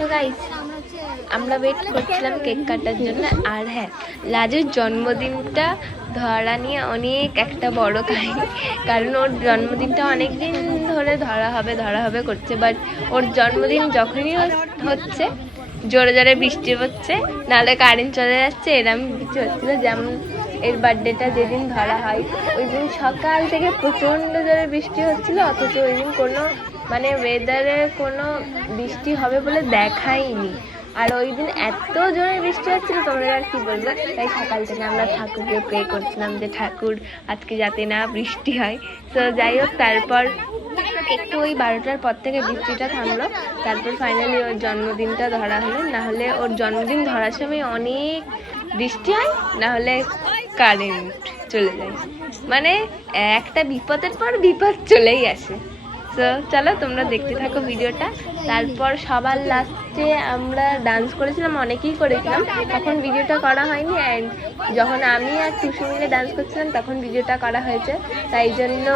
তো গাইস আমরা ওয়েট করছিলাম কেক কাটার জন্য। আর হ্যাঁ, লাজুর জন্মদিনটা ধরা নিয়ে অনেক একটা বড় কাহিনী, কারণ ওর জন্মদিনটা অনেক দিন ধরে ধরা হবে করছে। বাট ওর জন্মদিন যখনই হচ্ছে জোরে জোরে বৃষ্টি হচ্ছে, নাহলে কারেন্ট চলে যাচ্ছে, এরকম কিছু হচ্ছিলো। যেমন এর বার্থডেটা যেদিন ধরা হয় ওই দিন সকাল থেকে প্রচণ্ড জোরে বৃষ্টি হচ্ছিল, অথচ ওই দিন কোনো মানে ওয়েদারে কোনো বৃষ্টি হবে বলে দেখাইনি। আর ওই দিন এত জোরে বৃষ্টি হচ্ছিল তোমাদের আর কি বলবো। তাই সকাল থেকে আমরা ঠাকুরকে প্রে করছিলাম যে ঠাকুর আজকে যাতে না বৃষ্টি হয়। তো যাই হোক, তারপর একটু ওই 12টার পর থেকে বৃষ্টিটা থামলো। তারপর ফাইনালি ওর জন্মদিনটা ধরা হলো। নাহলে ওর জন্মদিন ধরার সময় অনেক বৃষ্টি হয়, নাহলে কারেন্ট চলে যায়, মানে একটা বিপদের পর বিপদ চলেই আসে। তো চলো তোমরা দেখতে থাকো ভিডিওটা। তারপর সবার লাস্টে আমরা ডান্স করেছিলাম, অনেকেই করেছিলাম, তখন ভিডিওটা করা হয়নি। অ্যান্ড যখন আমি আর টুসু মিলে ডান্স করছিলাম তখন ভিডিওটা করা হয়েছে, তাই জন্য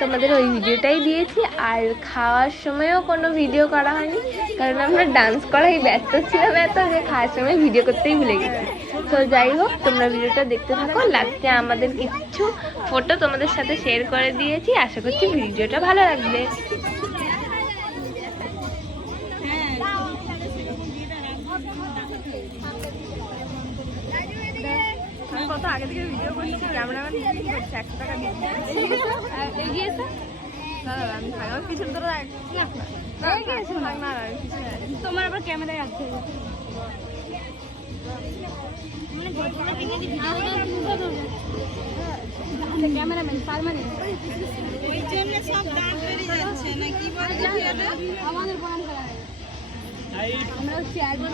তোমাদের ওই ভিডিওটাই দিয়েছি। আর খাওয়ার সময়ও কোনো ভিডিও করা হয়নি, কারণ আমরা ডান্স করাই ব্যস্ত ছিলাম এত যে খাওয়ার সময় ভিডিও করতেই ভুলে গেছি। তো যাই হোক, তোমরা ভিডিওটা দেখতে থাকো। লাস্টে আমাদের কিছু ফটো তোমাদের সাথে শেয়ার করে দিয়েছি, আশা করছি ভিডিওটা ভালো লাগবে। কত আগে থেকে ভিডিও করছি, ক্যামেরাম্যান করছে 100 টাকা দিয়ে এগিয়েছে। দাদা আমি থাকি, আমার পিছনে তোরা তোমার আবার ক্যামেরায় আসতে ক্যামেরাম্যান পারমানেন্ট ওই জন্য সব দাঁত বেরিয়ে যাচ্ছে না কি বলে আমাদের প্রণাম করা হয়। আমরা হচ্ছে একবার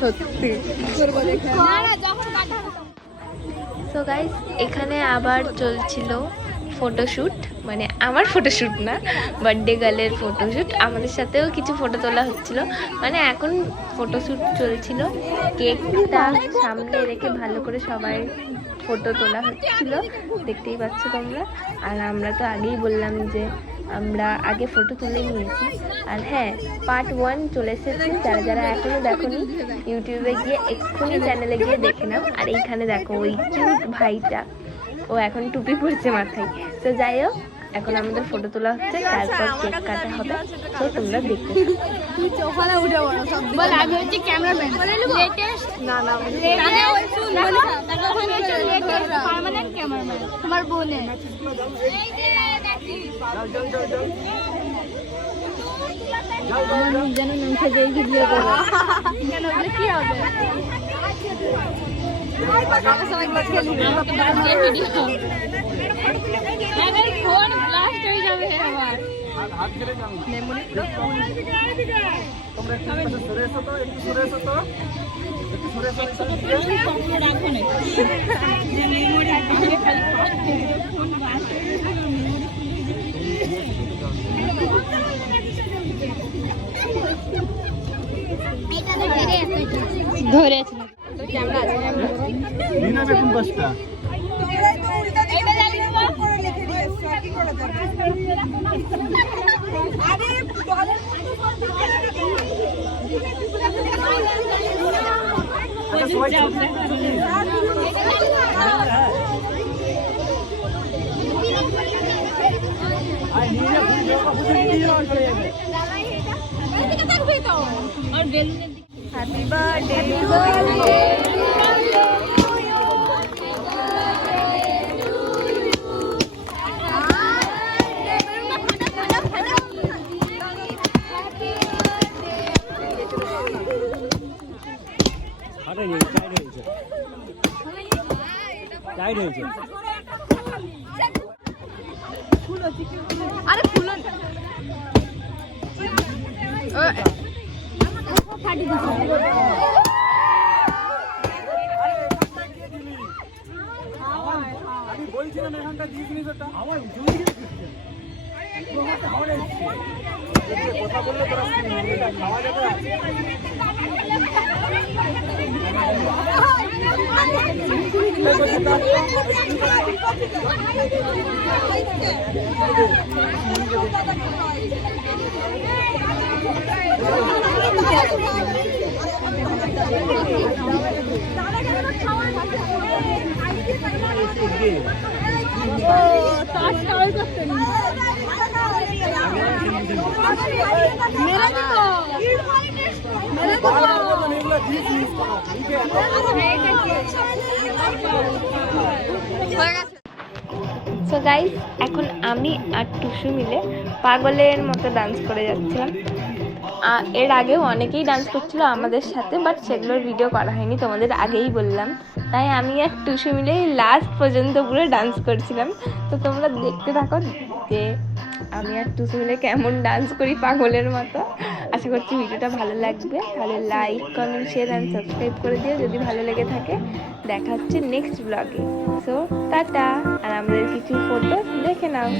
সত্যি। সো গাইস, এখানে আবার চলছিল ফটোশ্যুট, মানে আমার ফটোশ্যুট না, বার্থডে গার্লের ফটোশ্যুট। আমাদের সাথেও কিছু ফটো তোলা হচ্ছিল, মানে এখন ফটোশ্যুট চলছিল। কেকটা সামনে রেখে ভালো করে সবাই ফটো তোলা হচ্ছিল, দেখতেই পাচ্ছ তোমরা। আর আমরা তো আগেই বললাম যে আমরা আগে ফটো তুলে নিয়েছি। আর হ্যাঁ, পার্ট 1 চলে এসেছে, যারা যারা এখনো দেখোনি ইউটিউবে গিয়ে এক্ষুনি চ্যানেলে গিয়ে দেখে নাও। আর এইখানে দেখো ওই কিউট ভাইটা, ও এখন টুপি পরছে মাথায়। তো যাই হোক, এখন আমাদের ফটো তোলা হচ্ছে, তারপর কেক কাটা হবে। তো তোমরা দেখতে আমি হচ্ছে ক্যামেরাম্যান না না পার্মানেন্ট ক্যামেরাম্যান তোমার বোনে আমার যেন মুখে যেই ভিডিও করো কেন কি হবে ফোন ব্লাস্ট হয়ে যাবে আমার মেমোরি পুরো ফোন তোমরা একটু সরে এসো তো একটু সরে এসো তো একটু সরে এসো সম্পূর্ণ রাখো না মেমোরি আগে খালি ফোন ব্লাস্ট হয়ে গেছে মেমোরি ধরে আছে ক্যামেরা আছে নিনা বেগুন পাঁচটা এইটা জানি না করে লিখে দিয়েছো কি করে দেব আরে ডলার আই নিনা ভিডিও কা বুঝে নিয়ে আর চলে যাবে এদিকে থাকবে তো আর বেলুনের দিকে হ্যাপি বার্থডে আরে ফুল পার্টি দিছি আমি বলছিলাম এখানটা দিয়ে জিনিস ওটা আমার জুড়ি কথা বললে তোরা খাওয়া যাবে সো গাইস, এখন আমি আর টুসু মিলে পাগলের মতো ডান্স করে যাচ্ছিলাম। এর আগেও অনেকেই ডান্স করছিল আমাদের সাথে, বাট সেগুলোর ভিডিও করা হয়নি, তোমাদের আগেই বললাম। তাই আমি আর টুসু মিলে লাস্ট পর্যন্ত পুরো ডান্স করছিলাম। তো তোমরা দেখতে থাকো যে আমি আর টুসু মিলে কেমন ডান্স করি পাগলের মতো। আশা করছি ভিডিওটা ভালো লাগবে। তাহলে like, comment, share and subscribe করে দিও যদি ভালো লেগে থাকে। দেখা হচ্ছে নেক্সট ব্লগে। সো টাটা, আর আমাদের কিছু ফটো দেখে নাও।